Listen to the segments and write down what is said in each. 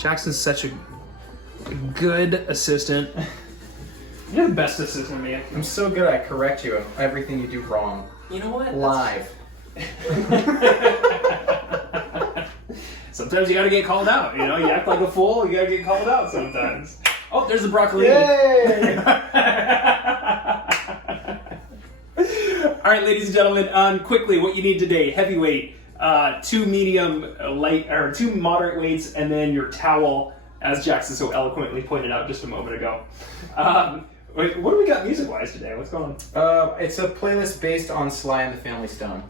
Jackson's such a good assistant. You're the best assistant, man. I'm so good I correct you on everything you do wrong. You know what? Live. Sometimes you gotta get called out, you know? You act like a fool, you gotta get called out sometimes. Oh, there's the broccoli. Yay! All right, ladies and gentlemen, quickly, what you need today: heavyweight, 2 medium light, or 2 moderate weights, and then your towel, as Jackson so eloquently pointed out just a moment ago. What do we got music-wise today? What's going on? It's a playlist based on Sly and the Family Stone.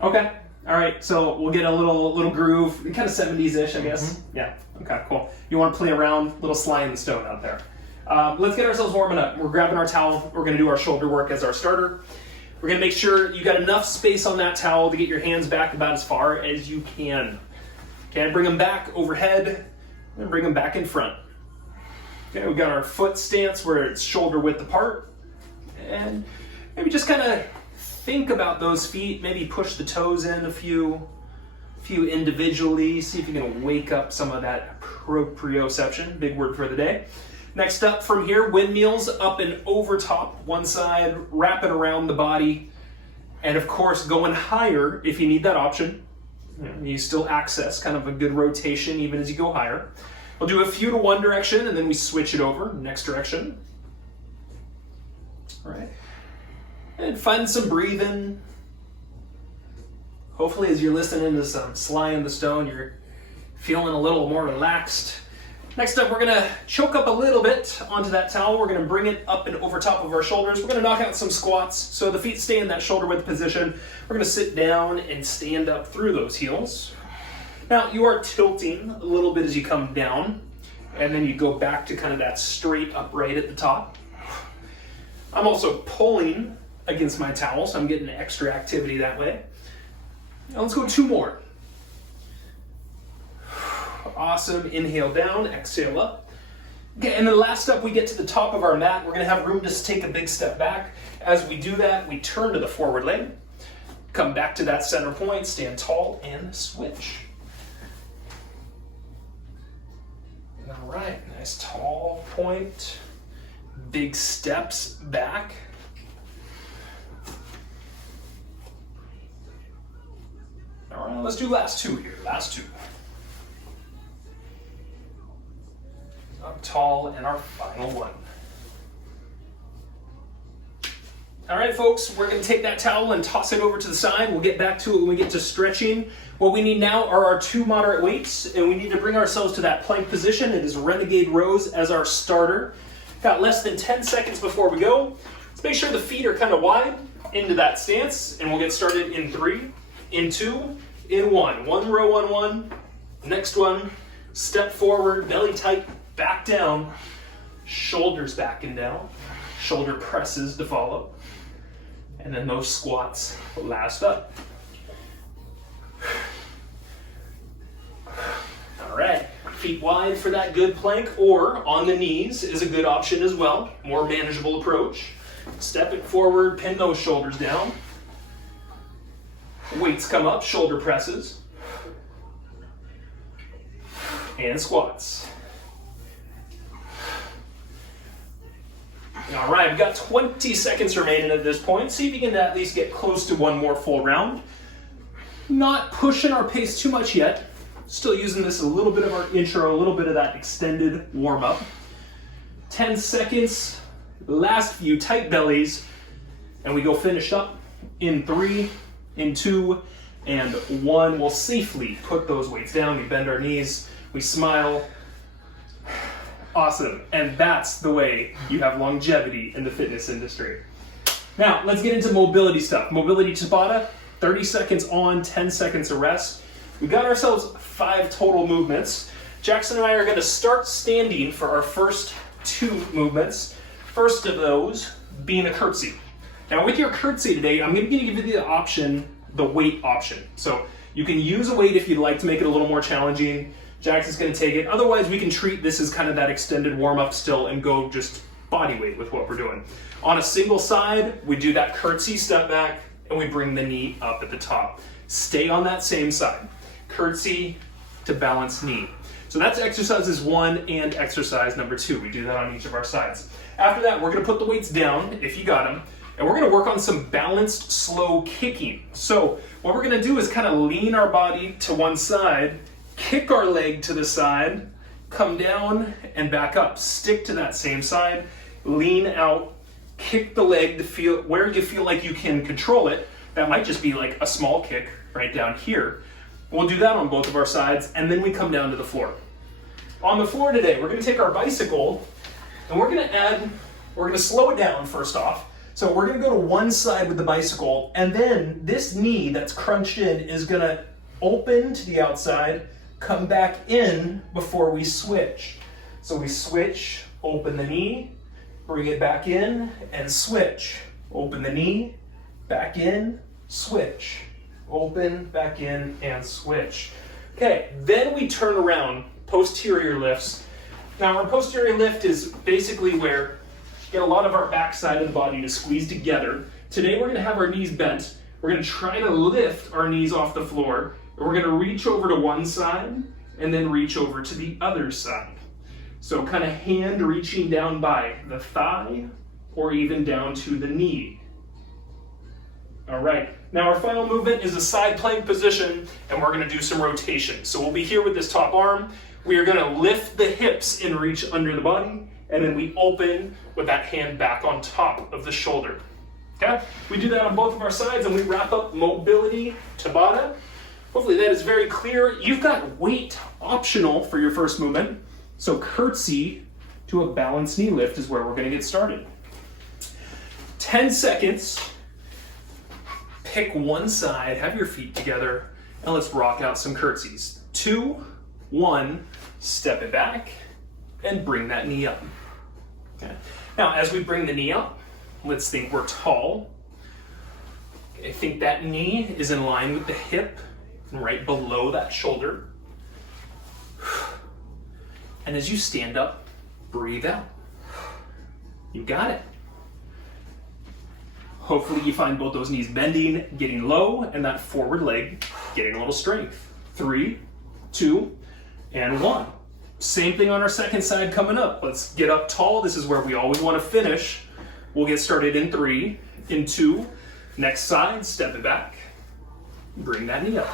Okay. All right. So we'll get a little groove, kind of 70s-ish, I guess. Mm-hmm. Yeah. Okay. Cool. You want to play around, little Sly and the Stone out there. Let's get ourselves warming up. We're grabbing our towel. We're going to do our shoulder work as our starter. We're going to make sure you got enough space on that towel to get your hands back about as far as you can. Okay. Bring them back overhead and bring them back in front. Okay, we got our foot stance where it's shoulder width apart, and maybe just kind of think about those feet. Maybe push the toes in a few individually. See if you can wake up some of that proprioception. Big word for the day. Next up from here, windmills up and over top, one side, wrap it around the body, and of course going higher if you need that option. You still access kind of a good rotation even as you go higher. We'll do a few to one direction, and then we switch it over, next direction. All right. And find some breathing. Hopefully as you're listening to some Sly and the Stone, you're feeling a little more relaxed. Next up, we're gonna choke up a little bit onto that towel. We're gonna bring it up and over top of our shoulders. We're gonna knock out some squats, so the feet stay in that shoulder width position. We're gonna sit down and stand up through those heels. Now, you are tilting a little bit as you come down, and then you go back to kind of that straight upright at the top. I'm also pulling against my towel, so I'm getting extra activity that way. Now let's go 2 more. Awesome. Inhale down, exhale up. Okay, and then last up, we get to the top of our mat. We're going to have room to take a big step back. As we do that, we turn to the forward leg, come back to that center point, stand tall, and switch. All right, nice tall point, big steps back. All right, let's do last 2 here, last 2. Up tall, and our final one. All right, folks, we're gonna take that towel and toss it over to the side. We'll get back to it when we get to stretching. What we need now are our 2 moderate weights, and we need to bring ourselves to that plank position. It is Renegade rows as our starter. Got less than 10 seconds before we go. Let's make sure the feet are kind of wide into that stance, and we'll get started in 3, in 2, in 1. 1 row on 1, next one, step forward, belly tight, back down, shoulders back and down, shoulder presses to follow, and then those squats last up. All right, feet wide for that good plank, or on the knees is a good option as well, more manageable approach. Step it forward, pin those shoulders down. Weights come up, shoulder presses, and squats. All right, we've got 20 seconds remaining at this point. See if you can at least get close to one more full round. Not pushing our pace too much yet. Still using this a little bit of our intro, a little bit of that extended warm-up. 10 seconds, last few tight bellies, and we go finished up in 3, in 2, and 1. We'll safely put those weights down. We bend our knees, we smile. Awesome, and that's the way you have longevity in the fitness industry. Now, let's get into mobility stuff. Mobility Tabata, 30 seconds on, 10 seconds of rest. We got ourselves 5 total movements. Jackson and I are gonna start standing for our first 2 movements. First of those being a curtsey. Now with your curtsey today, I'm gonna give you the option, the weight option. So you can use a weight if you'd like to make it a little more challenging. Jackson's gonna take it. Otherwise, we can treat this as kind of that extended warm-up still and go just body weight with what we're doing. On a single side, we do that curtsey step back and we bring the knee up at the top. Stay on that same side. Curtsey to balance knee. So that's exercises 1 and exercise number 2. We do that on each of our sides. After that, we're going to put the weights down, if you got them, and we're going to work on some balanced, slow kicking. So what we're going to do is kind of lean our body to one side, kick our leg to the side, come down and back up. Stick to that same side, lean out, kick the leg to feel where you feel like you can control it. That might just be like a small kick right down here. We'll do that on both of our sides, and then we come down to the floor. On the floor today, we're going to take our bicycle, and we're going to slow it down first off. So we're going to go to one side with the bicycle, and then this knee that's crunched in is going to open to the outside, come back in before we switch. So we switch, open the knee, bring it back in, and switch. Open the knee, back in, switch. Open, back in, and switch. Okay, then we turn around, posterior lifts. Now our posterior lift is basically where we get a lot of our back side of the body to squeeze together. Today we're going to have our knees bent. We're going to try to lift our knees off the floor. And we're going to reach over to one side and then reach over to the other side. So kind of hand reaching down by the thigh or even down to the knee. All right, now our final movement is a side plank position, and we're going to do some rotation. So we'll be here with this top arm. We are going to lift the hips and reach under the body, and then we open with that hand back on top of the shoulder. Okay? We do that on both of our sides, and we wrap up mobility, Tabata. Hopefully that is very clear. You've got weight optional for your first movement. So curtsey to a balanced knee lift is where we're going to get started. 10 seconds. Pick one side, have your feet together, and let's rock out some curtsies. 2, 1, step it back, and bring that knee up. Okay. Now, as we bring the knee up, let's think we're tall. Okay, think that knee is in line with the hip, and right below that shoulder. And as you stand up, breathe out. You got it. Hopefully you find both those knees bending, getting low, and that forward leg getting a little strength. 3, 2, and 1. Same thing on our second side coming up. Let's get up tall. This is where we always want to finish. We'll get started in 3, in 2. Next side, step it back. Bring that knee up.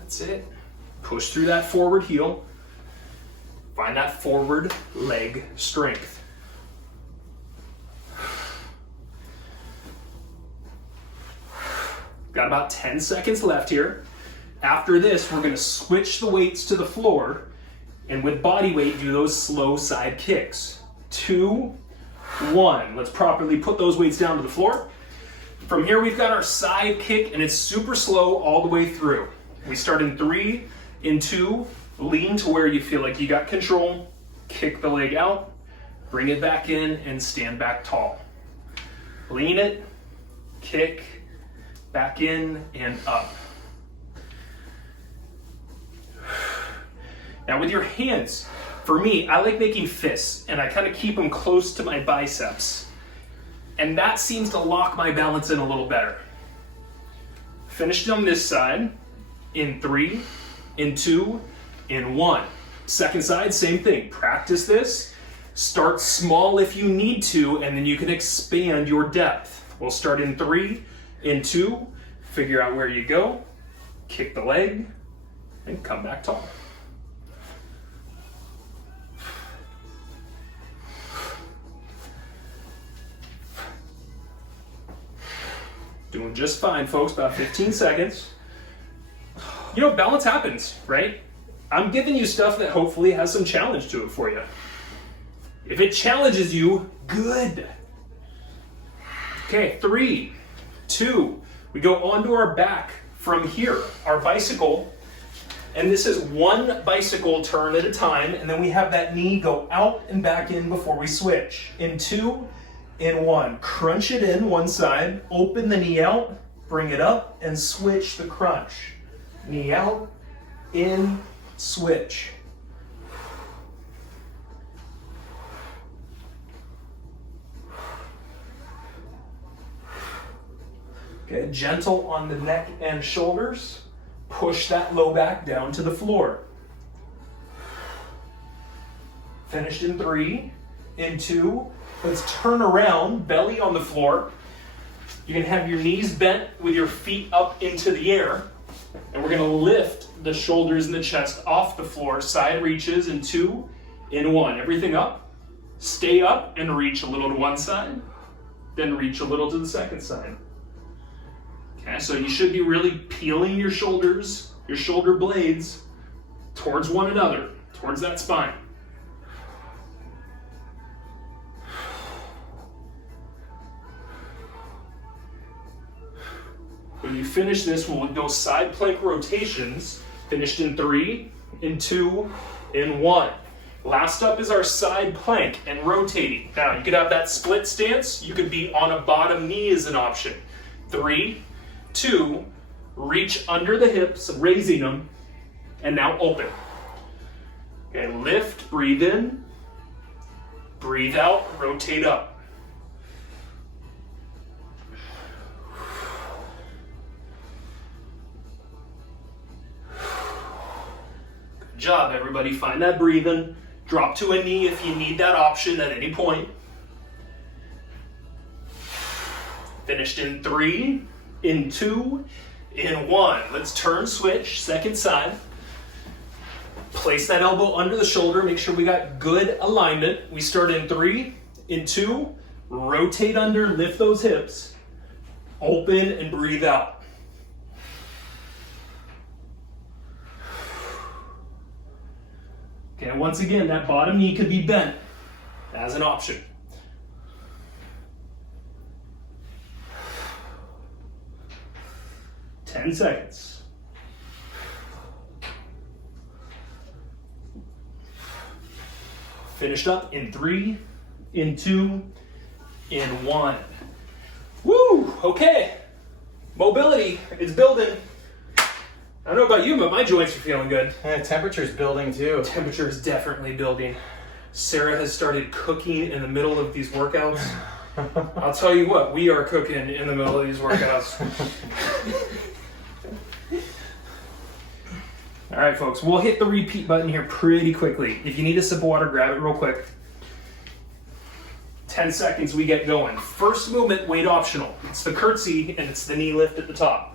That's it. Push through that forward heel. Find that forward leg strength. Got about 10 seconds left here. After this, we're going to switch the weights to the floor, and with body weight, do those slow side kicks. 2, 1. Let's properly put those weights down to the floor. From here, we've got our side kick, and it's super slow all the way through. We start in 3, in 2, lean to where you feel like you got control, kick the leg out, bring it back in, and stand back tall. Lean it, kick, back in, and up. Now with your hands, for me, I like making fists, and I kind of keep them close to my biceps. And that seems to lock my balance in a little better. Finished on this side, in 3, in 2, in 1. Second side, same thing. Practice this. Start small if you need to, and then you can expand your depth. We'll start in 3, in 2, figure out where you go, kick the leg, and come back tall. Doing just fine, folks, about 15 seconds. You know, balance happens, right? I'm giving you stuff that hopefully has some challenge to it for you. If it challenges you, good. Okay, 3, 2, we go onto our back from here, our bicycle, and this is one bicycle turn at a time, and then we have that knee go out and back in before we switch. In 2, in 1. Crunch it in one side, open the knee out, bring it up, and switch the crunch. Knee out, in, switch. Okay, gentle on the neck and shoulders. Push that low back down to the floor. Finished in 3, in 2. Let's turn around, belly on the floor. You can have your knees bent with your feet up into the air. And we're gonna lift the shoulders and the chest off the floor. Side reaches in 2, in 1. Everything up. Stay up and reach a little to one side. Then reach a little to the second side. Okay, so you should be really peeling your shoulders, your shoulder blades, towards one another, towards that spine. When you finish this, we'll go side plank rotations, finished in 3, in 2, in 1. Last up is our side plank and rotating. Now, you could have that split stance. You could be on a bottom knee as an option. 3, 2, reach under the hips, raising them, and now open. Okay, lift, breathe in, breathe out, rotate up. Good job, everybody. Find that breathing. Drop to a knee if you need that option at any point. Finished in 3, in 2, in 1. Let's turn, switch, second side. Place that elbow under the shoulder. Make sure we got good alignment. We start in 3, in 2, rotate under, lift those hips, open and breathe out. Okay, once again, that bottom knee could be bent as an option. Ten seconds. Finished up in 3, in 2, in 1. Woo! Okay. Mobility is building. I don't know about you, but my joints are feeling good. And the temperature's building too. Temperature is definitely building. Sarah has started cooking in the middle of these workouts. I'll tell you what, we are cooking in the middle of these workouts. All right, folks, we'll hit the repeat button here pretty quickly. If you need a sip of water, grab it real quick. 10 seconds, we get going. First movement, weight optional. It's the curtsey, and it's the knee lift at the top.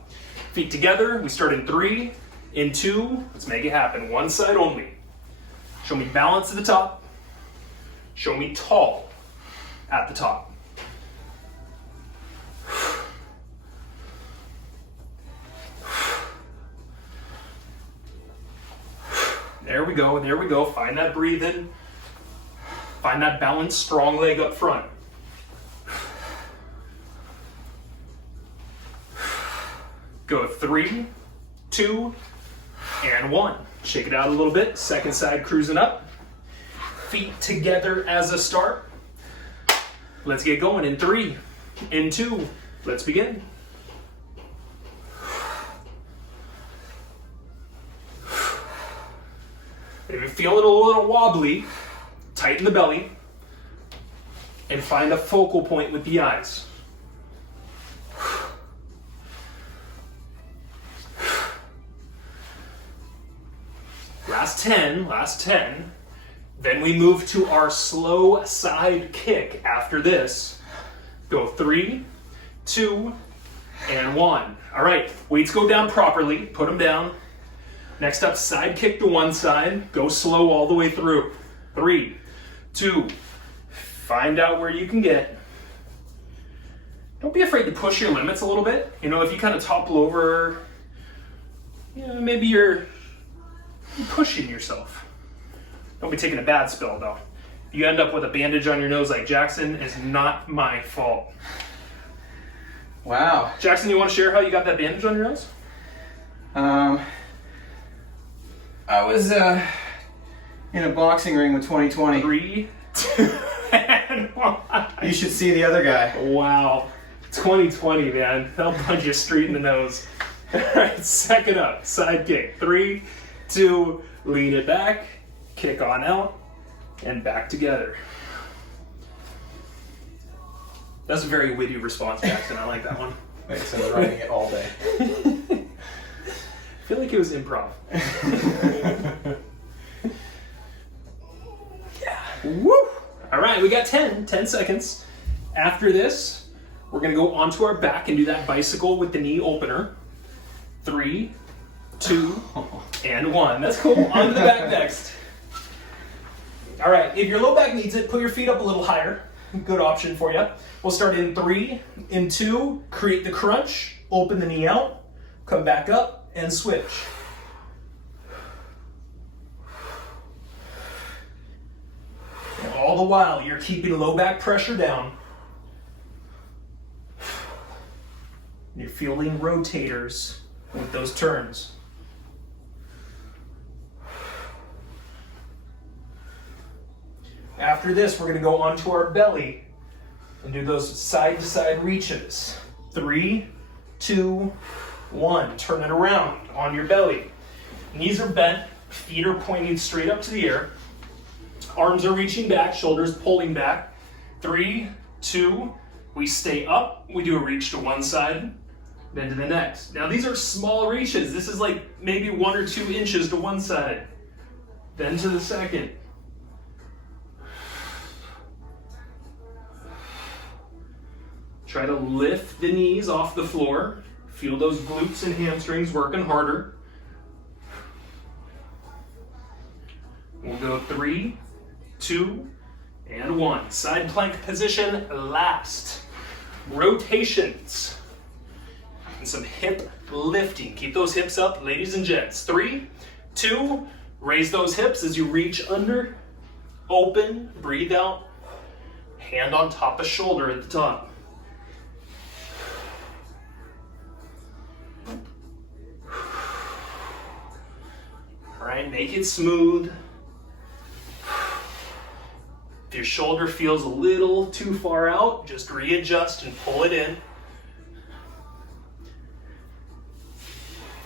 Feet together, we start in 3, in 2, let's make it happen. One side only. Show me balance at the top. Show me tall at the top. There we go, there we go. Find that breathing. Find that balance, strong leg up front. Go 3, 2, and 1. Shake it out a little bit. Second side cruising up. Feet together as a start. Let's get going in 3, in 2. Let's begin. If you're feeling a little wobbly, tighten the belly and find a focal point with the eyes. Last 10. Then we move to our slow side kick after this. Go 3, 2, and 1. All right, weights go down properly, put them down. Next up, side kick to one side. Go slow all the way through. 3, 2, find out where you can get. Don't be afraid to push your limits a little bit. You know, if you kind of topple over, maybe you're pushing yourself. Don't be taking a bad spill though. If you end up with a bandage on your nose like Jackson, it's not my fault. Wow. Jackson, you want to share how you got that bandage on your nose? I was in a boxing ring with 2020. 3, 2, and 1. You should see the other guy. Wow. 2020, man. They'll punch you straight in the nose. All right, second up, side kick. 3, 2, lean it back, kick on out, and back together. That's a very witty response, Jackson. I like that one. Thanks, I've been writing it all day. I feel like it was improv. Yeah. Woo! All right, we got 10 seconds. After this, we're gonna go onto our back and do that bicycle with the knee opener. 3, 2, and 1. That's cool. On to the back next. All right, if your low back needs it, put your feet up a little higher. Good option for you. We'll start in 3, in 2, create the crunch, open the knee out, come back up, and switch. And all the while, you're keeping low back pressure down. You're feeling rotators with those turns. After this, we're going to go onto our belly and do those side-to-side reaches. 3, 2, 1. Turn it around on your belly. Knees are bent, feet are pointing straight up to the air. Arms are reaching back, shoulders pulling back. 3, 2, we stay up. We do a reach to one side, then to the next. Now these are small reaches. This is like maybe 1 or 2 inches to one side, then to the second. Try to lift the knees off the floor. Feel those glutes and hamstrings working harder. We'll go 3, 2, and 1. Side plank position last. Rotations. And some hip lifting. Keep those hips up, ladies and gents. 3, 2, raise those hips as you reach under. Open, breathe out. Hand on top of shoulder at the top. All right, make it smooth. If your shoulder feels a little too far out, just readjust and pull it in.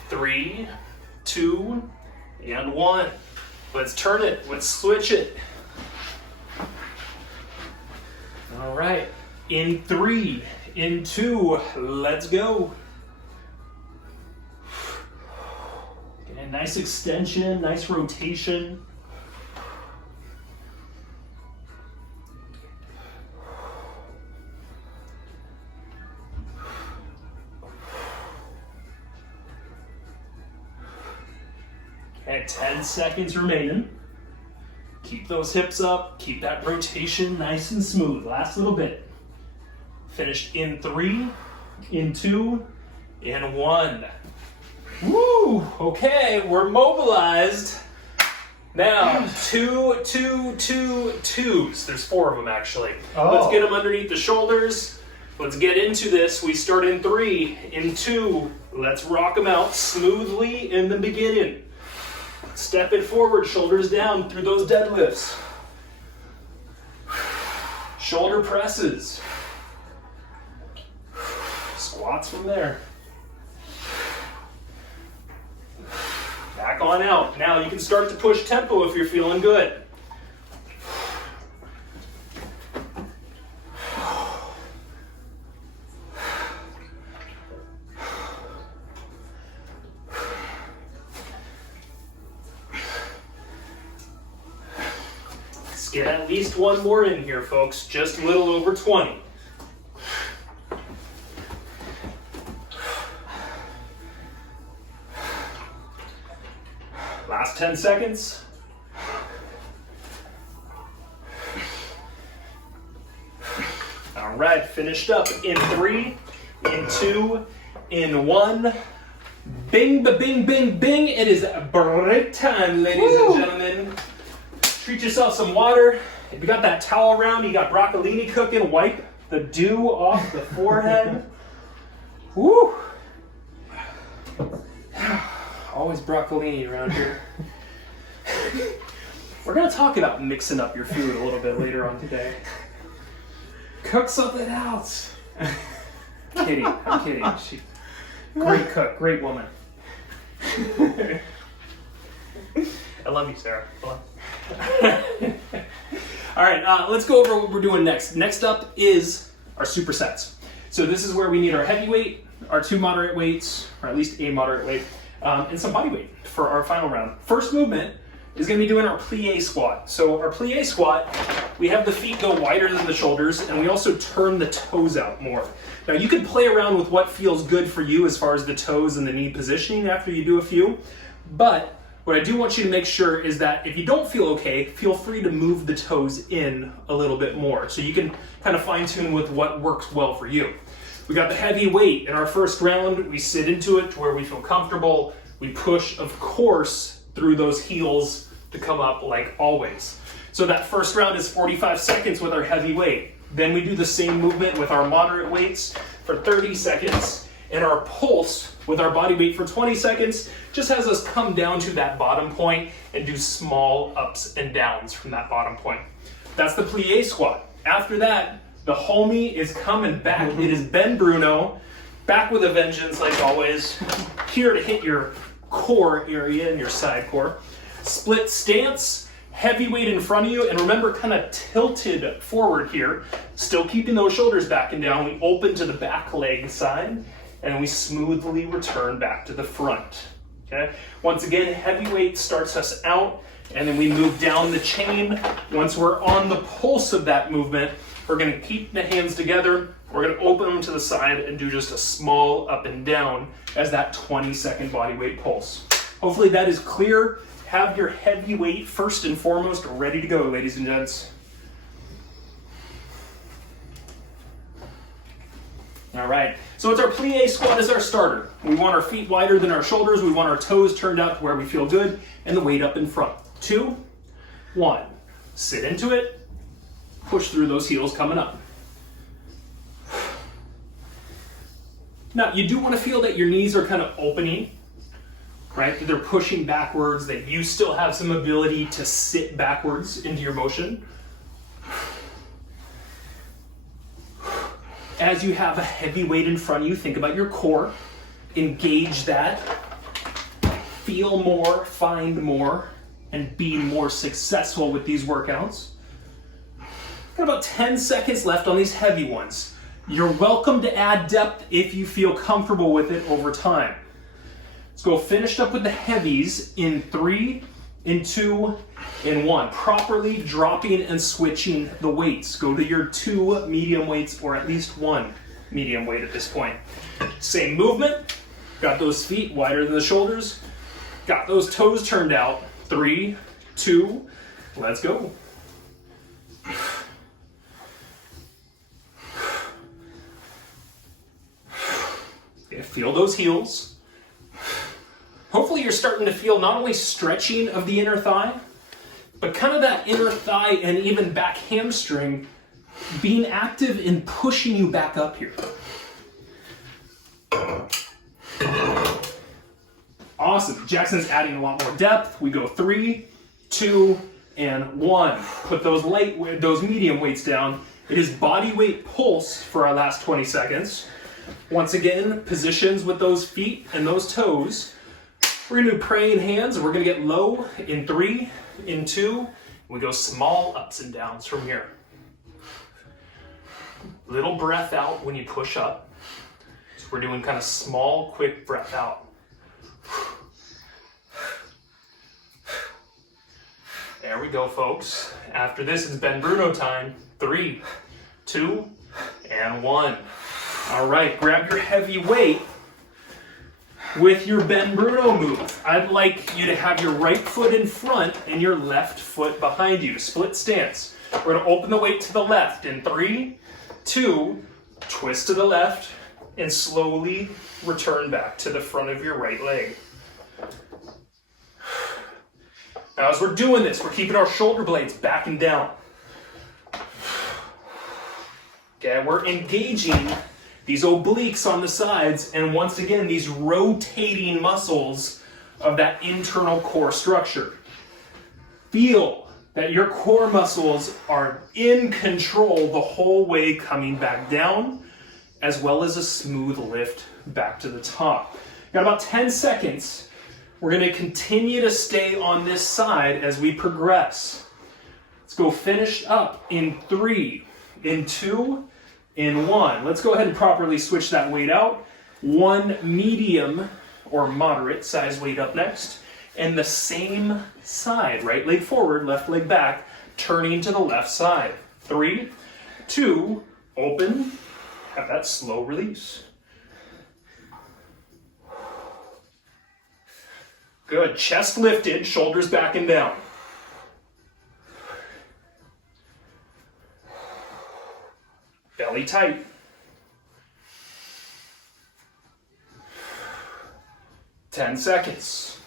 3, 2, and 1. Let's turn it, let's switch it. All right, in 3, in 2, let's go. Okay, nice extension, nice rotation. Okay, 10 seconds remaining. Keep those hips up, keep that rotation nice and smooth. Last little bit. Finished in 3, in 2, in 1. Woo! Okay, we're mobilized. Now, 2, 2, 2, 2s. There's 4 of them actually. Oh. Let's get them underneath the shoulders. Let's get into this. We start in 3, in 2. Let's rock them out smoothly in the beginning. Step it forward, shoulders down through those deadlifts. Shoulder presses. Squats from there. Back on out. Now you can start to push tempo if you're feeling good. Let's get at least one more in here, folks. Just a little over 20. Last 10 seconds. All right, finished up in 3, in 2, in 1. Bing, ba-bing, bing, bing. It is break time, ladies and gentlemen. Treat yourself some water. If you got that towel around, you got broccolini cooking, wipe the dew off the forehead. Woo! Always broccolini around here. We're going to talk about mixing up your food a little bit later on today. Cook something else. Kidding, I'm kidding. Great cook, great woman. I love you, Sarah. All right, let's go over what we're doing next. Next up is our supersets. So this is where we need our heavy weight, our 2 moderate weights, or at least a moderate weight, and some body weight for our final round. First movement is going to be doing our plie squat. So our plie squat, we have the feet go wider than the shoulders, and we also turn the toes out more. Now you can play around with what feels good for you as far as the toes and the knee positioning after you do a few, but what I do want you to make sure is that if you don't feel okay, feel free to move the toes in a little bit more, so you can kind of fine tune with what works well for you. We got the heavy weight in our first round. We sit into it to where we feel comfortable. We push, of course, through those heels to come up like always. So that first round is 45 seconds with our heavy weight. Then we do the same movement with our moderate weights for 30 seconds, and our pulse with our body weight for 20 seconds just has us come down to that bottom point and do small ups and downs from that bottom point. That's the plie squat. After that, the homie is coming back. It is Ben Bruno, back with a vengeance like always, here to hit your core area and your side core. Split stance, heavy weight in front of you, and remember, kind of tilted forward here, still keeping those shoulders back and down. We open to the back leg side, and we smoothly return back to the front. Okay. Once again, heavy weight starts us out, and then we move down the chain. Once we're on the pulse of that movement, we're going to keep the hands together. We're going to open them to the side and do just a small up and down as that 20-second body weight pulse. Hopefully that is clear. Have your heavy weight first and foremost ready to go, ladies and gents. All right, so it's our plie squat as our starter. We want our feet wider than our shoulders. We want our toes turned out to where we feel good, and the weight up in front. 2, 1, sit into it, push through those heels coming up. Now, you do want to feel that your knees are kind of opening, right? That they're pushing backwards, that you still have some ability to sit backwards into your motion. As you have a heavy weight in front of you, think about your core, engage that, feel more, find more, and be more successful with these workouts. Got about 10 seconds left on these heavy ones. You're welcome to add depth if you feel comfortable with it over time. Let's go finished up with the heavies in 3, in 2, in 1. Properly dropping and switching the weights. Go to your 2 medium weights or at least 1 medium weight at this point. Same movement. Got those feet wider than the shoulders. Got those toes turned out. 3, 2, let's go. Feel those heels. Hopefully you're starting to feel not only stretching of the inner thigh, but kind of that inner thigh and even back hamstring being active in pushing you back up here. Awesome. Jackson's adding a lot more depth. We go 3, 2, and 1. Put those medium weights down. It is body weight pulse for our last 20 seconds. Once again, positions with those feet and those toes. We're going to do praying hands, and we're going to get low in 3, in 2. We go small ups and downs from here. Little breath out when you push up. So we're doing kind of small, quick breath out. There we go, folks. After this, it's Ben Bruno time. 3, 2, and 1. All right, grab your heavy weight with your Ben Bruno move. I'd like you to have your right foot in front and your left foot behind you. Split stance. We're gonna open the weight to the left in 3, 2, twist to the left, and slowly return back to the front of your right leg. Now as we're doing this, we're keeping our shoulder blades back and down. Okay, we're engaging these obliques on the sides, and once again, these rotating muscles of that internal core structure. Feel that your core muscles are in control the whole way coming back down, as well as a smooth lift back to the top. Got about 10 seconds. We're going to continue to stay on this side as we progress. Let's go finish up in 3, in 2, in 1. Let's go ahead and properly switch that weight out. One medium or moderate size weight up next, and the same side, right leg forward, left leg back, turning to the left side. 3, 2, open, have that slow release. Good, chest lifted, shoulders back and down. Belly tight. Ten seconds.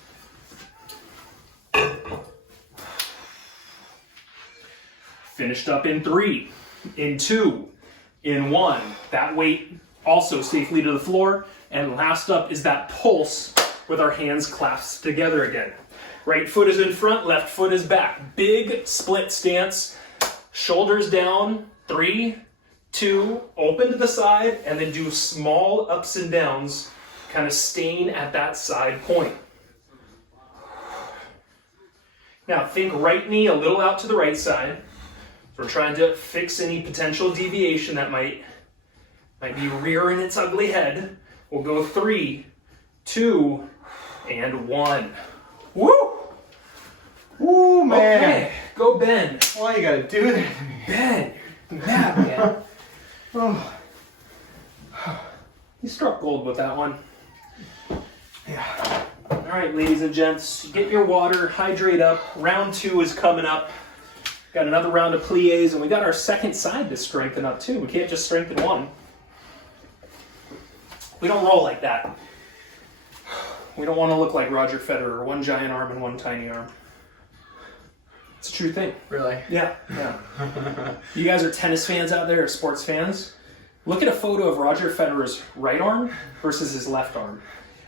Finished up in 3, in 2, in 1. That weight also safely to the floor. And last up is that pulse with our hands clasped together again. Right foot is in front, left foot is back. Big split stance, shoulders down. 3, 2, open to the side, and then do small ups and downs, kind of staying at that side point. Now think right knee a little out to the right side. We're trying to fix any potential deviation that might be rearing its ugly head. We'll go 3, 2, and 1. Woo! Woo, man. Okay, go Ben. Why you gotta do that to me? Ben, you're mad, man. Oh. You struck gold with that one. Yeah. All right, ladies and gents, get your water, hydrate up. Round 2 is coming up. Got another round of plies, and we got our second side to strengthen up too. We can't just strengthen one. We don't roll like that. We don't want to look like Roger Federer, one giant arm and one tiny arm. It's a true thing. Really? Yeah. You guys are tennis fans out there, or sports fans? Look at a photo of Roger Federer's right arm versus his left arm.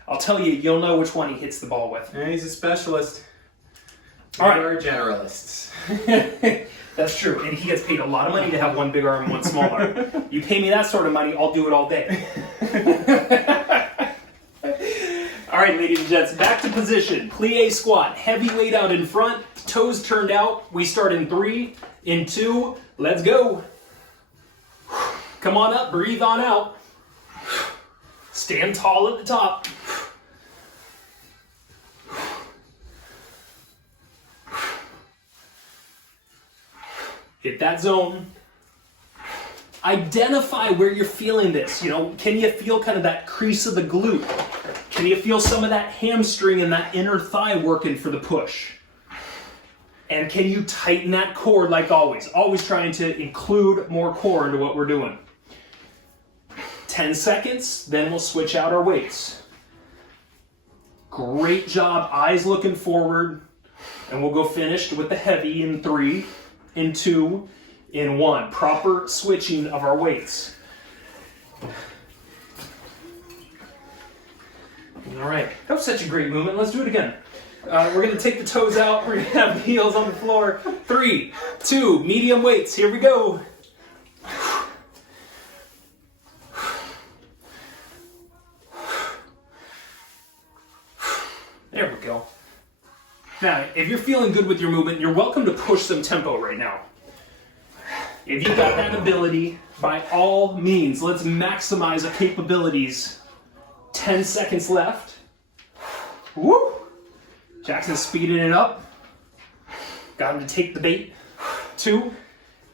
I'll tell you, you'll know which one he hits the ball with. Yeah, he's a specialist. All right. We're generalists. That's true, and he gets paid a lot of money to have one big arm and one small arm. You pay me that sort of money, I'll do it all day. All right, ladies and gents, back to position. Plie squat, heavy weight out in front, toes turned out. We start in 3, in 2, let's go. Come on up, breathe on out. Stand tall at the top. Hit that zone. Identify where you're feeling this. You know, can you feel kind of that crease of the glute? Can you feel some of that hamstring and that inner thigh working for the push? And can you tighten that core like always? Always trying to include more core into what we're doing. 10 seconds, then we'll switch out our weights. Great job, eyes looking forward. And we'll go finished with the heavy in 3, in 2, in 1. Proper switching of our weights. All right, that was such a great movement. Let's do it again. We're going to take the toes out. We're going to have the heels on the floor. 3, 2, medium weights. Here we go. There we go. Now, if you're feeling good with your movement, you're welcome to push some tempo right now. If you've got that ability, by all means, let's maximize our capabilities. 10 seconds left. Woo! Jackson's speeding it up. Got him to take the bait. 2,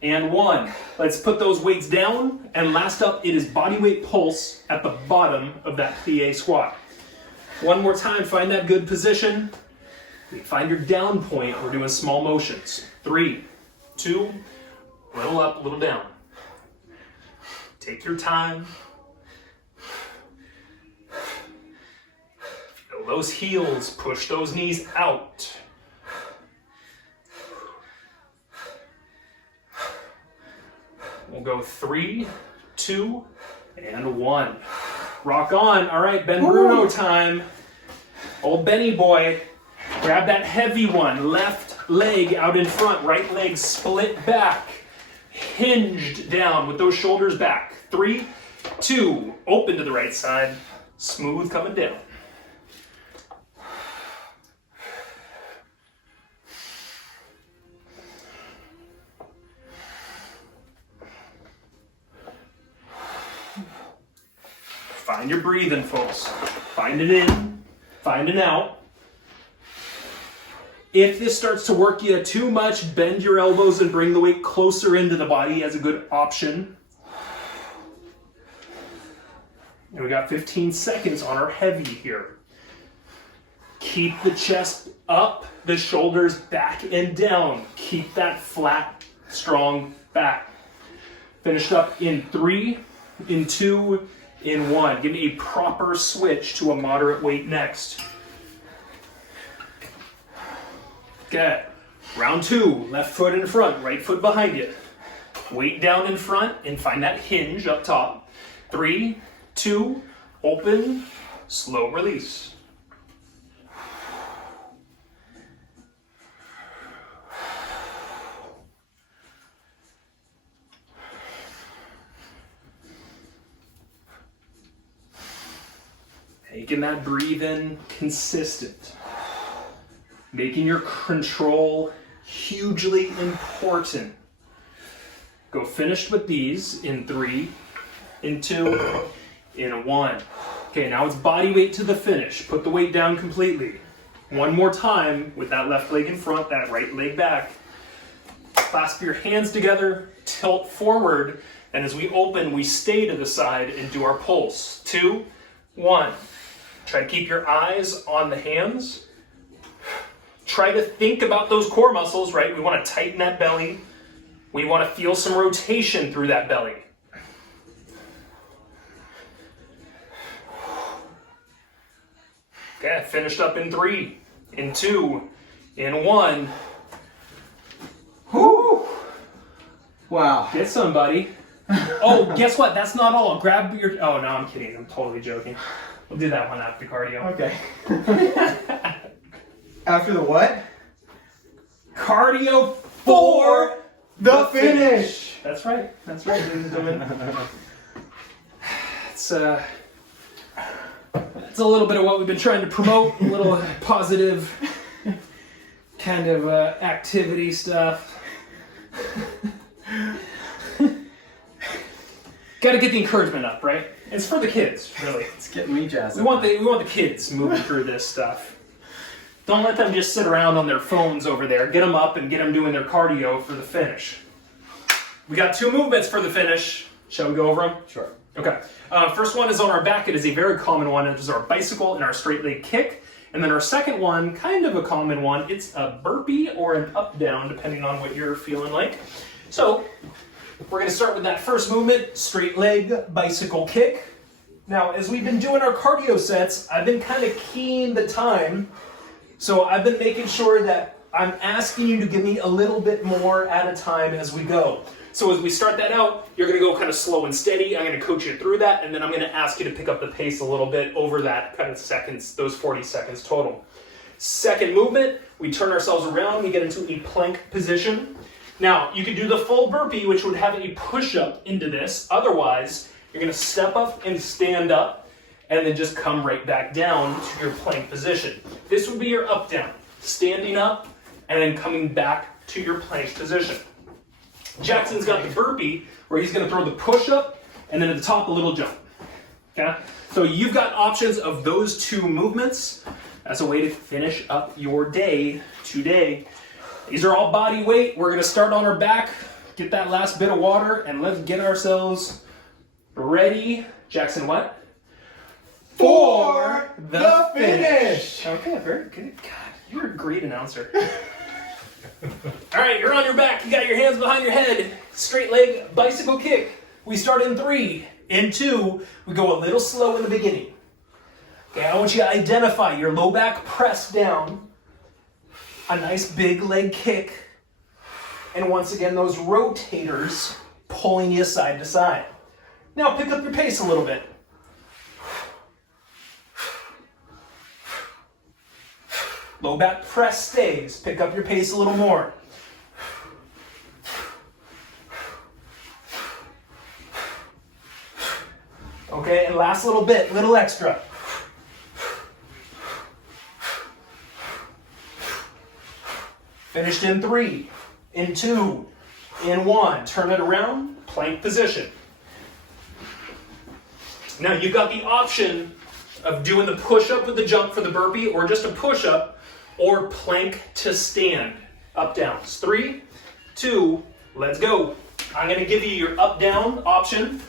and 1. Let's put those weights down, and last up, it is body weight pulse at the bottom of that plie squat. One more time, find that good position. Find your down point. We're doing small motions. 3, 2, little up, little down. Take your time. Feel those heels, push those knees out. We'll go 3, 2, and 1. Rock on. All right, Ben Bruno time. Old Benny boy. Grab that heavy one. Left leg out in front. Right leg split back. Hinged down with those shoulders back. 3, 2, open to the right side. Smooth coming down. Find your breathing, folks. Find it in, find it out. If this starts to work you too much, bend your elbows and bring the weight closer into the body as a good option. And we got 15 seconds on our heavy here. Keep the chest up, the shoulders back and down. Keep that flat, strong back. Finished up in 3, in 2, in 1. Give me a proper switch to a moderate weight next. Okay, round 2, left foot in front, right foot behind you. Weight down in front and find that hinge up top. 3, 2, open, slow release. Making that breathe in consistent. Making your control hugely important. Go finished with these in 3, in 2, in 1. Okay, now it's body weight to the finish. Put the weight down completely. One more time with that left leg in front, that right leg back. Clasp your hands together, tilt forward, and as we open, we stay to the side and do our pulse. 2, 1. Try to keep your eyes on the hands. Try to think about those core muscles, right? We want to tighten that belly. We want to feel some rotation through that belly. Okay, finished up in 3, in 2, in 1. Whoo! Wow. Get some, buddy. Oh, guess what? That's not all. Grab your... Oh, no, I'm kidding. I'm totally joking. We'll do that one after cardio. Okay. After the what? Cardio for the finish. That's right. That's right, ladies and gentlemen. It's a little bit of what we've been trying to promote. A little positive kind of activity stuff. Got to get the encouragement up, right? It's for the kids, really. It's getting me jazzed. We want the kids moving through this stuff. Don't let them just sit around on their phones over there. Get them up and get them doing their cardio for the finish. We got 2 movements for the finish. Shall we go over them? Sure. Okay. First one is on our back. It is a very common one. It is our bicycle and our straight leg kick. And then our second one, kind of a common one, it's a burpee or an up-down, depending on what you're feeling like. So, we're going to start with that first movement, straight leg bicycle kick. Now, as we've been doing our cardio sets, I've been kind of keying the time. So I've been making sure that I'm asking you to give me a little bit more at a time as we go. So as we start that out, you're going to go kind of slow and steady. I'm going to coach you through that, and then I'm going to ask you to pick up the pace a little bit over that kind of seconds, those 40 seconds total. Second movement, we turn ourselves around, we get into a plank position. Now, you could do the full burpee, which would have a push-up into this. Otherwise, you're going to step up and stand up, and then just come right back down to your plank position. This would be your up-down, standing up, and then coming back to your plank position. Jackson's got the burpee, where he's going to throw the push-up, and then at the top, a little jump. Okay? So you've got options of those 2 movements as a way to finish up your day today. These are all body weight. We're going to start on our back, get that last bit of water, and let's get ourselves ready. Jackson, what? For the finish. Okay, very good. God, you're a great announcer. All right, you're on your back. You got your hands behind your head. Straight leg bicycle kick. We start in 3. In 2, we go a little slow in the beginning. Okay, I want you to identify your low back press down. A nice big leg kick. And once again, those rotators pulling you side to side. Now pick up your pace a little bit. Low back press stays. Pick up your pace a little more. Okay, and last little bit, little extra. Finished in 3, in 2, in 1. Turn it around, plank position. Now you've got the option of doing the push-up with the jump for the burpee, or just a push-up, or plank to stand. Up, downs. 3, 2, let's go. I'm gonna give you your up-down option.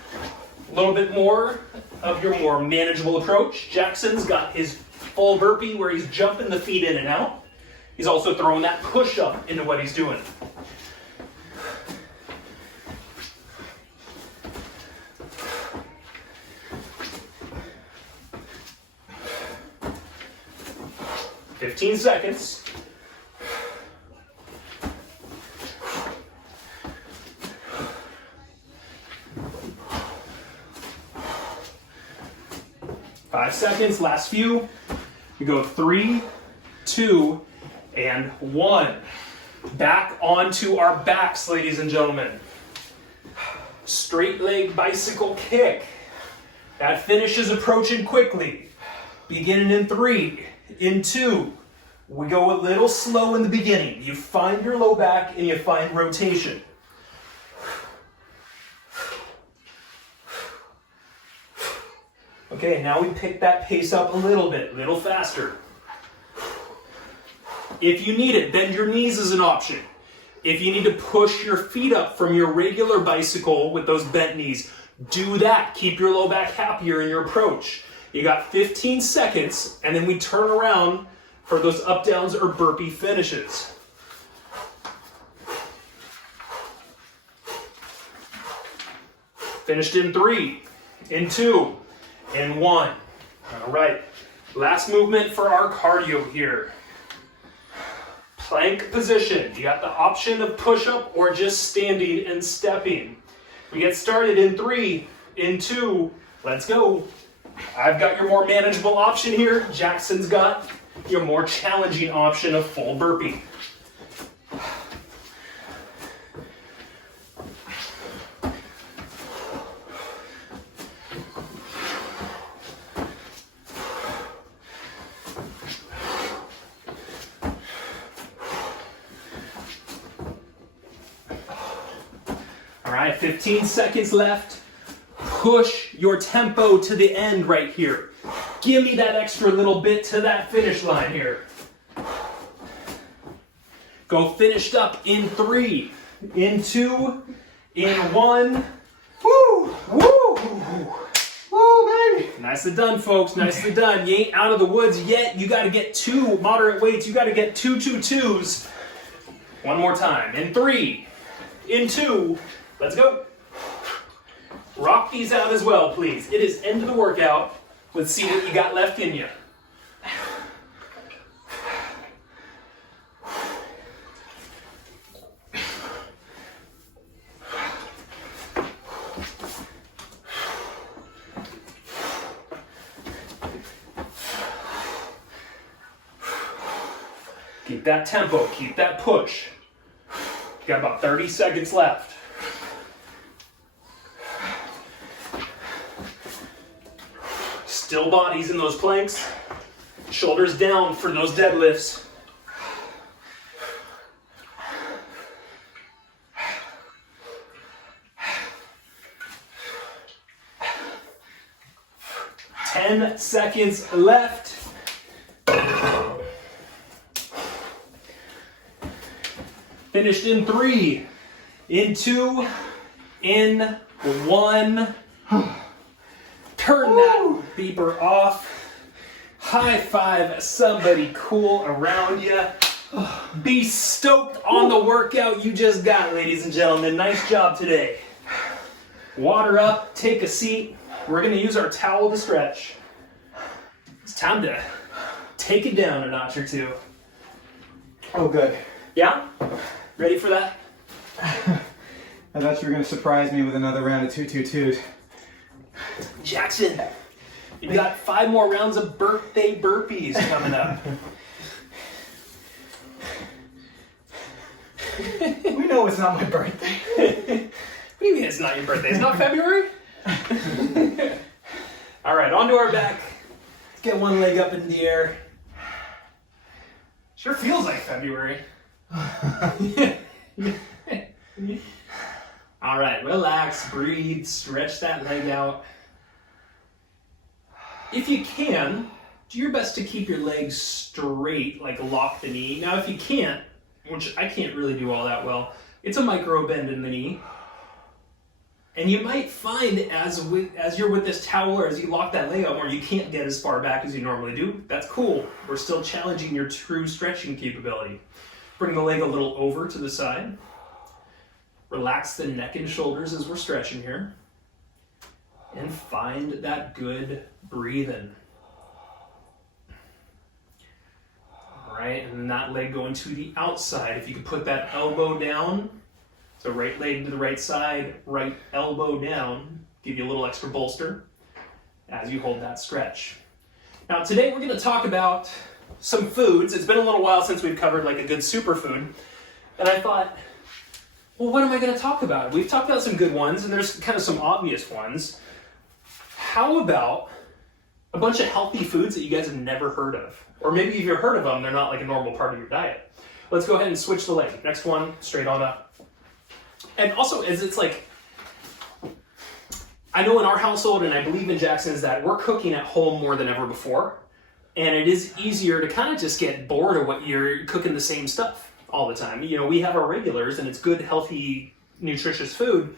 A little bit more of your more manageable approach. Jackson's got his full burpee where he's jumping the feet in and out. He's also throwing that push-up into what he's doing. "15 seconds. Five seconds, last few. We go 3, 2, and 1. Back onto our backs, ladies and gentlemen. Straight leg bicycle kick. That finish is approaching quickly. Beginning in 3, in 2. We go a little slow in the beginning. You find your low back and you find rotation. Okay, now we pick that pace up a little bit, a little faster. If you need it, bend your knees is an option. If you need to push your feet up from your regular bicycle with those bent knees, do that. Keep your low back happier in your approach. You got 15 seconds, and then we turn around for those up, downs, or burpee finishes. Finished in 3, in 2, in 1. All right, last movement for our cardio here. Plank position. You got the option of push-up or just standing and stepping. We get started in 3, in 2, let's go. I've got your more manageable option here. Jackson's got your more challenging option of full burpee. All right, 15 seconds left. Push your tempo to the end right here. Give me that extra little bit to that finish line here. Go finished up in 3, in 2, in 1. Woo! Woo! Woo, baby! Nicely done, folks. Nicely done. You ain't out of the woods yet. You got to get 2 moderate weights. You got to get 2 2-2s. One more time. In 3, in 2. Let's go. Rock these out as well, please. It is end of the workout. Let's see what you got left in you. Keep that tempo, keep that push. You got about 30 seconds left. Still bodies in those planks. Shoulders down for those deadlifts. Ten seconds left. Finished in 3, in 2, in 1. Turn that beeper off. High five somebody cool around you. Be stoked on the workout you just got, ladies and gentlemen. Nice job today. Water up, take a seat. We're gonna use our towel to stretch. It's time to take it down a notch or 2. Oh, good. Yeah? Ready for that? I thought you were gonna surprise me with another round of 2-2-2s. Jackson, you got 5 more rounds of birthday burpees coming up. We know it's not my birthday. What do you mean it's not your birthday? It's not February? All right, onto our back. Let's get one leg up in the air. Sure feels like February. All right, relax, breathe, stretch that leg out. if you can, do your best to keep your legs straight, like lock the knee. Now, if you can't, which I can't really do all that well, it's a micro bend in the knee. And you might find as you're with this towel or as you lock that leg up where you can't get as far back as you normally do, that's cool. We're still challenging your true stretching capability. Bring the leg a little over to the side. Relax the neck and shoulders as we're stretching here. And find that good breathing. All right, and then that leg going to the outside. If you could put that elbow down, so right leg to the right side, right elbow down, give you a little extra bolster as you hold that stretch. Now today we're going to talk about some foods. It's been a little while since we've covered like a good superfood, and I thought, well, what am I going to talk about? We've talked about some good ones, and there's kind of some obvious ones. How about a bunch of healthy foods that you guys have never heard of? Or maybe if you've heard of them, they're not like a normal part of your diet. Let's go ahead and switch the leg. Next one, straight on up. And also, as it's like, I know in our household, and I believe in Jackson's, that we're cooking at home more than ever before. And it is easier to kind of just get bored of what you're cooking the same stuff all the time. You know, we have our regulars, and it's good, healthy, nutritious food.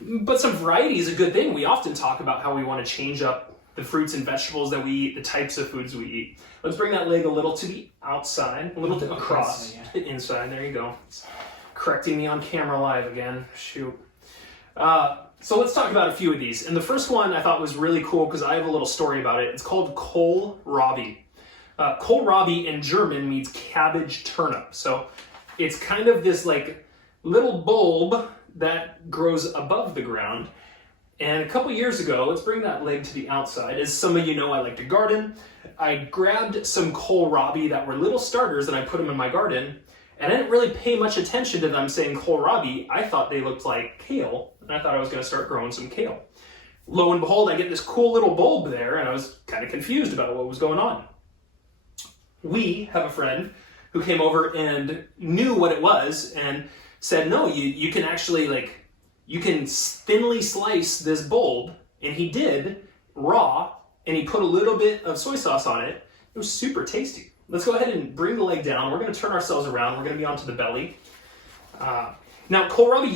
But some variety is a good thing. We often talk about how we want to change up the fruits and vegetables that we eat, the types of foods we eat. Let's bring that leg a little to the outside, a little to across, to the inside. There you go. Correcting me on camera live again. Shoot. So let's talk about a few of these. And the first one I thought was really cool because I have a little story about it. It's called kohlrabi. Kohlrabi in German means cabbage turnip. So it's kind of this like little bulb that grows above the ground. And a couple years ago, let's bring that leg to the outside. As some of you know, I like to garden. I grabbed some kohlrabi that were little starters and I put them in my garden. And I didn't really pay much attention to them saying kohlrabi. I thought they looked like kale, and I thought I was going to start growing some kale. Lo and behold, I get this cool little bulb there, and I was kind of confused about what was going on. We have a friend who came over and knew what it was and said, no, you can actually, like, you can thinly slice this bulb, and he did, raw, and he put a little bit of soy sauce on it. It was super tasty. Let's go ahead and bring the leg down. We're going to turn ourselves around. We're going to be onto the belly. Now, kohlrabi,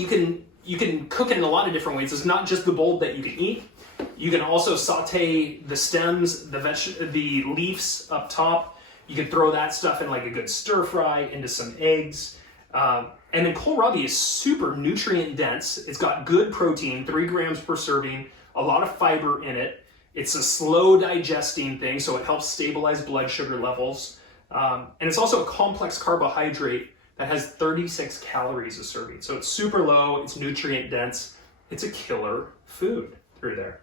you can cook it in a lot of different ways. It's not just the bulb that you can eat. You can also saute the stems, the leaves up top. You can throw that stuff in like a good stir fry into some eggs. And then kohlrabi is super nutrient dense. It's got good protein, 3 grams per serving, a lot of fiber in it. It's a slow digesting thing, so it helps stabilize blood sugar levels. And it's also a complex carbohydrate that has 36 calories a serving. So it's super low, it's nutrient dense, it's a killer food through there.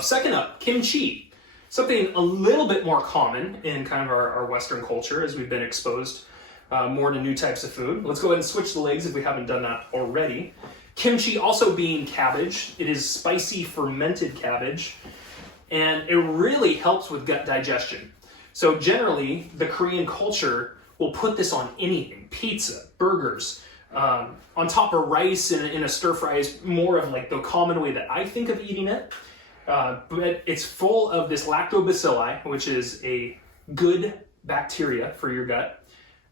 Second up, kimchi. Something a little bit more common in kind of our Western culture as we've been exposed more to new types of food. Let's go ahead and switch the legs if we haven't done that already. Kimchi also being cabbage. It is spicy fermented cabbage, and it really helps with gut digestion. So generally, the Korean culture will put this on anything, pizza, burgers, on top of rice in a stir fry is more of like the common way that I think of eating it. But it's full of this lactobacilli, which is a good bacteria for your gut.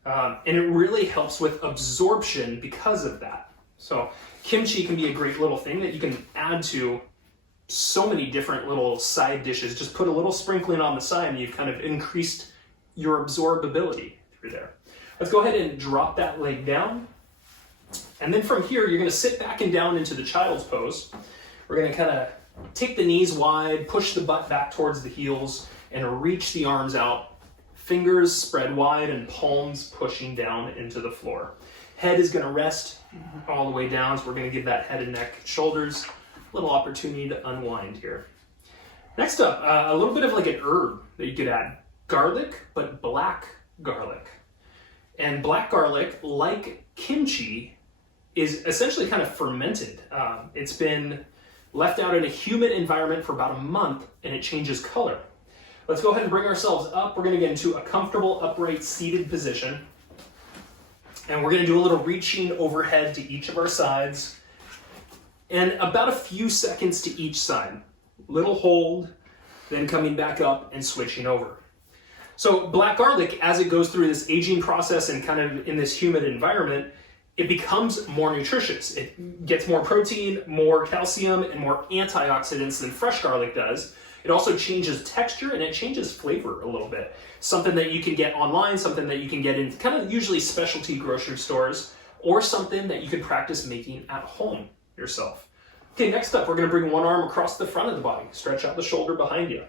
And it really helps with absorption because of that. So kimchi can be a great little thing that you can add to so many different little side dishes. Just put a little sprinkling on the side and you've kind of increased your absorbability through there. Let's go ahead and drop that leg down. And then from here, you're going to sit back and down into the child's pose. We're going to kind of take the knees wide, push the butt back towards the heels, and reach the arms out. Fingers spread wide and palms pushing down into the floor. Head is going to rest all the way down, so we're going to give that head and neck, shoulders, a little opportunity to unwind here. Next up, a little bit of like an herb that you could add. Garlic, but black garlic. And black garlic, like kimchi, is essentially kind of fermented. It's been left out in a humid environment for about a month, and it changes color. Let's go ahead and bring ourselves up. We're going to get into a comfortable, upright, seated position. And we're going to do a little reaching overhead to each of our sides. And about a few seconds to each side. Little hold, then coming back up and switching over. So black garlic, as it goes through this aging process and kind of in this humid environment, it becomes more nutritious. It gets more protein, more calcium, and more antioxidants than fresh garlic does. It also changes texture and it changes flavor a little bit. Something that you can get online, something that you can get in kind of usually specialty grocery stores, or something that you can practice making at home yourself. Okay, next up, we're gonna bring one arm across the front of the body. Stretch out the shoulder behind you.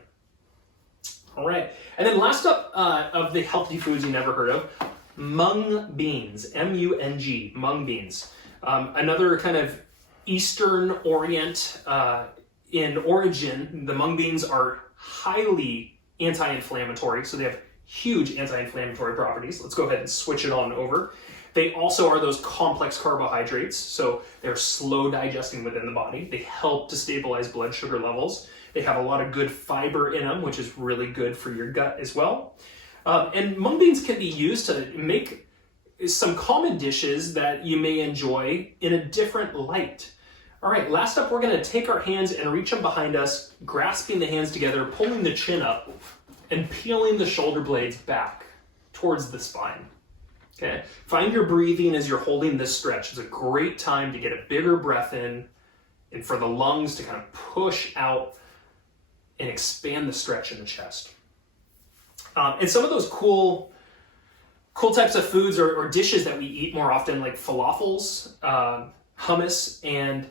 All right, and then last up of the healthy foods you never heard of, mung beans, M-U-N-G, mung beans. Another kind of Eastern Orient in origin. The mung beans are highly anti-inflammatory, so they have huge anti-inflammatory properties. Let's go ahead and switch it on over. They also are those complex carbohydrates, so they're slow digesting within the body. They help to stabilize blood sugar levels. They have a lot of good fiber in them, which is really good for your gut as well. And mung beans can be used to make some common dishes that you may enjoy in a different light. All right, last up, we're gonna take our hands and reach them behind us, grasping the hands together, pulling the chin up, and peeling the shoulder blades back towards the spine. Okay, find your breathing as you're holding this stretch. It's a great time to get a bigger breath in and for the lungs to kind of push out and expand the stretch in the chest. And some of those cool types of foods or dishes that we eat more often, like falafels, hummus, and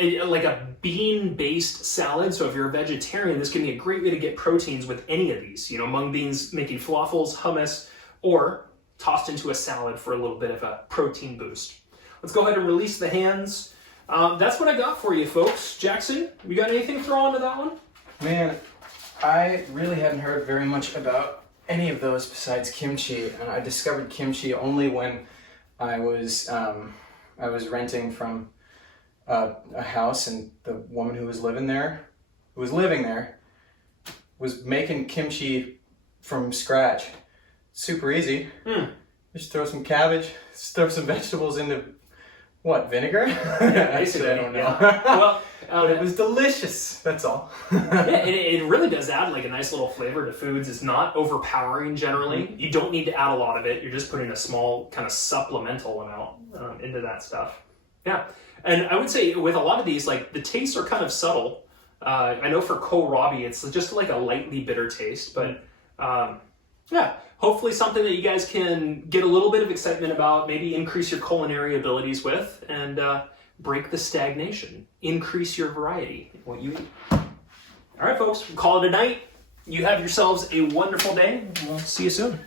like a bean-based salad. So if you're a vegetarian, this can be a great way to get proteins with any of these. You know, mung beans making falafels, hummus, or tossed into a salad for a little bit of a protein boost. Let's go ahead and release the hands. That's what I got for you, folks. Jackson, you got anything to throw onto that one? Man, I really hadn't heard very much about any of those besides kimchi, and I discovered kimchi only when I was renting from a house, and the woman who was living there was making kimchi from scratch. Super easy. Just throw some cabbage, throw some vegetables into what, vinegar? Yeah, basically, I don't know. Yeah. Well, but it was delicious. That's all. Yeah, it really does add like a nice little flavor to foods. It's not overpowering generally. Mm-hmm. You don't need to add a lot of it. You're just putting a small kind of supplemental amount into that stuff. Yeah, and I would say with a lot of these, like the tastes are kind of subtle. I know for kohlrabi, it's just like a lightly bitter taste, but yeah, hopefully something that you guys can get a little bit of excitement about, maybe increase your culinary abilities with, and break the stagnation. Increase your variety in what you eat. All right, folks, we'll call it a night. You have yourselves a wonderful day. We'll see you soon.